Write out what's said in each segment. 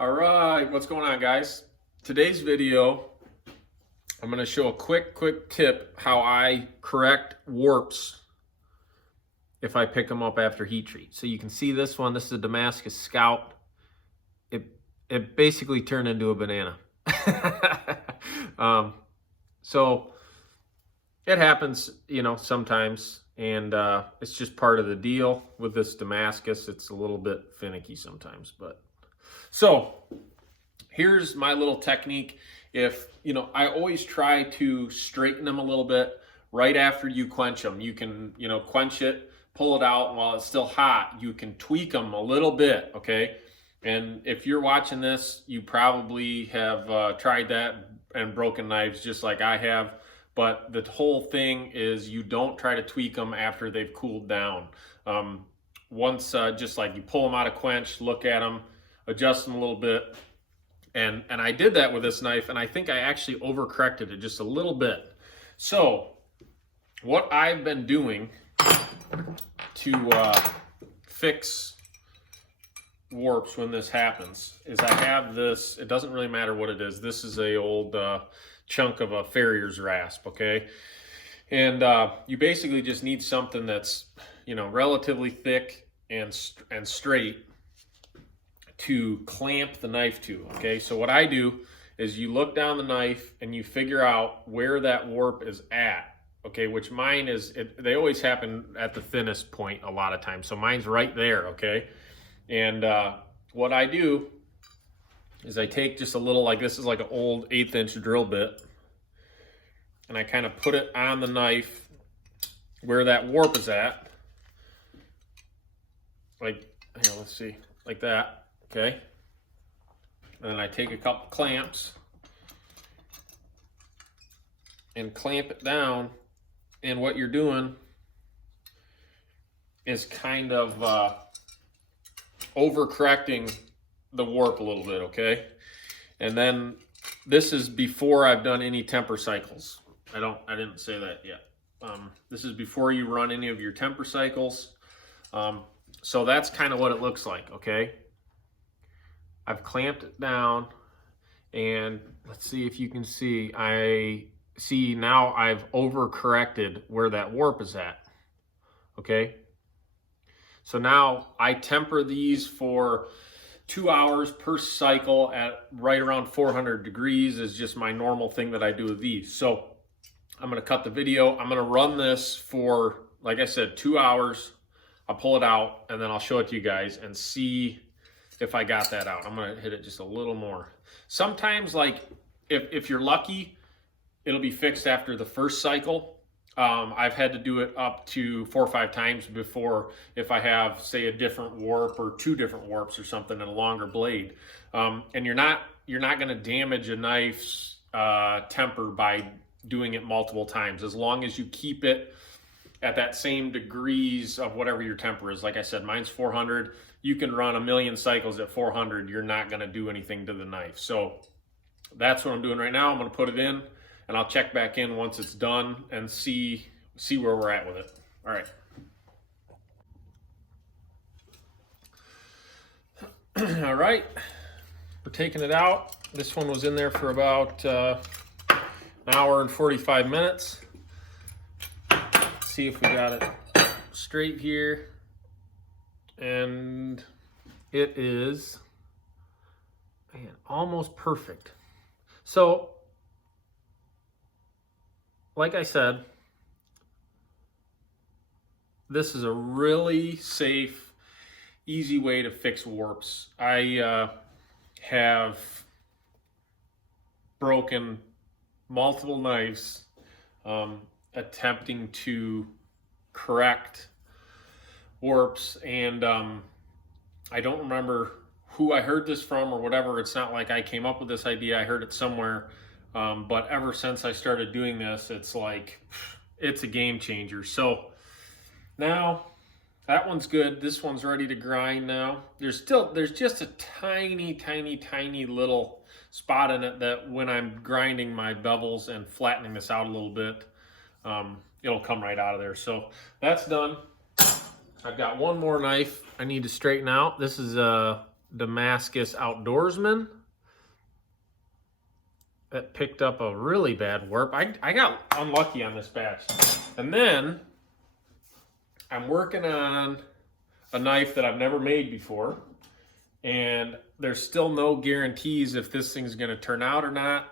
All right, what's going on, guys? Today's video, I'm going to show a quick tip how I correct warps if I pick them up after heat treat. So you can see this one. This is a Damascus Scout. It basically turned into a banana. So it happens, sometimes, and it's just part of the deal with this Damascus. It's a little bit finicky sometimes, but. So here's my little technique. I always try to straighten them a little bit right after you quench them. You can, quench it, pull it out, and while it's still hot, you can tweak them a little bit, okay? And if you're watching this, you probably have tried that and broken knives just like I have. But the whole thing is you don't try to tweak them after they've cooled down. Once, just like you pull them out of quench, look at them, adjust them a little bit. And I did that with this knife, and I think I actually overcorrected it just a little bit. So what I've been doing to fix warps when this happens is I have this, it doesn't really matter what it is. This is a old chunk of a farrier's rasp, okay? And you basically just need something that's, relatively thick and straight to clamp the knife to, okay? So what I do is you look down the knife and you figure out where that warp is at, okay? Which mine is, they always happen at the thinnest point a lot of times. So mine's right there, okay? And what I do is I take just a little, like this is like an old 1/8 inch drill bit, and I kind of put it on the knife where that warp is at. Like, here, let's see, like that. Okay, and then I take a couple clamps and clamp it down, and what you're doing is kind of overcorrecting the warp a little bit, okay? And then this is before I've done any temper cycles. I didn't say that yet. This is before you run any of your temper cycles. So that's kind of what it looks like, okay? I've clamped it down, and let's see if you can see. I see now I've overcorrected where that warp is at, okay? So now I temper these for 2 hours per cycle at right around 400 degrees is just my normal thing that I do with these. So I'm gonna cut the video. I'm gonna run this for, like I said, 2 hours. I'll pull it out, and then I'll show it to you guys and see if I got that out. I'm gonna hit it just a little more. Sometimes, like, if you're lucky, it'll be fixed after the first cycle. I've had to do it up to 4 or 5 times before if I have, say, a different warp or 2 different warps or something and a longer blade. And you're not gonna damage a knife's temper by doing it multiple times, as long as you keep it at that same degrees of whatever your temper is. Like I said, mine's 400. You can run 1,000,000 cycles at 400. You're not gonna do anything to the knife. So that's what I'm doing right now. I'm gonna put it in, and I'll check back in once it's done and see where we're at with it. All right. All right, we're taking it out. This one was in there for about an hour and 45 minutes. Let's see if we got it straight here. And it is, man, almost perfect. So, like I said, this is a really safe, easy way to fix warps. I have broken multiple knives attempting to correct warps, and I don't remember who I heard this from or whatever. It's not like I came up with this idea. I heard it somewhere. But ever since I started doing this, it's like, it's a game changer. So now that one's good. This one's ready to grind now. There's just a tiny little spot in it that when I'm grinding my bevels and flattening this out a little bit, it'll come right out of there. So that's done. I've got one more knife I need to straighten out. This is a Damascus Outdoorsman that picked up a really bad warp. I got unlucky on this batch. And then I'm working on a knife that I've never made before, and there's still no guarantees if this thing's going to turn out or not.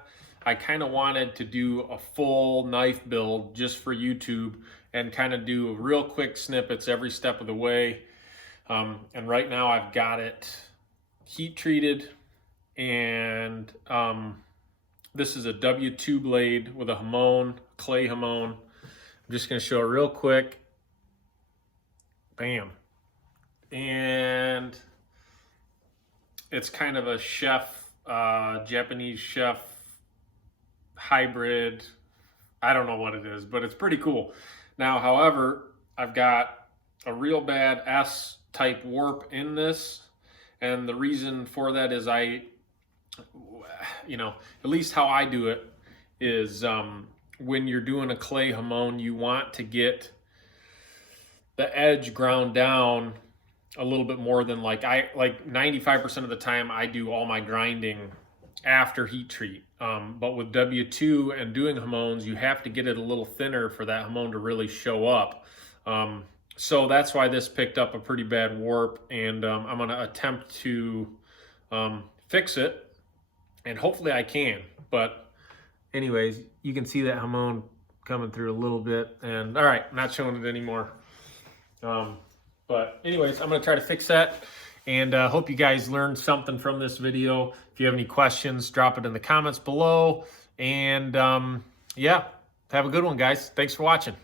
I kind of wanted to do a full knife build just for YouTube and kind of do real quick snippets every step of the way. And right now I've got it heat treated, and this is a W2 blade with a hamon, clay hamon. I'm just going to show it real quick. Bam. And it's kind of a chef, Japanese chef hybrid. I don't know what it is, but it's pretty cool. Now, however, I've got a real bad S-type warp in this. And the reason for that is at least how I do it is when you're doing a clay hamon, you want to get the edge ground down a little bit more than like 95% of the time I do all my grinding after heat treat. But with W2 and doing hamons, you have to get it a little thinner for that hamon to really show up. So that's why this picked up a pretty bad warp, and I'm going to attempt to fix it, and hopefully I can. But anyways, you can see that hamon coming through a little bit, and all right, I'm not showing it anymore. But anyways, I'm going to try to fix that, and hope you guys learned something from this video. If you have any questions, drop it in the comments below, and yeah, have a good one, guys. Thanks for watching.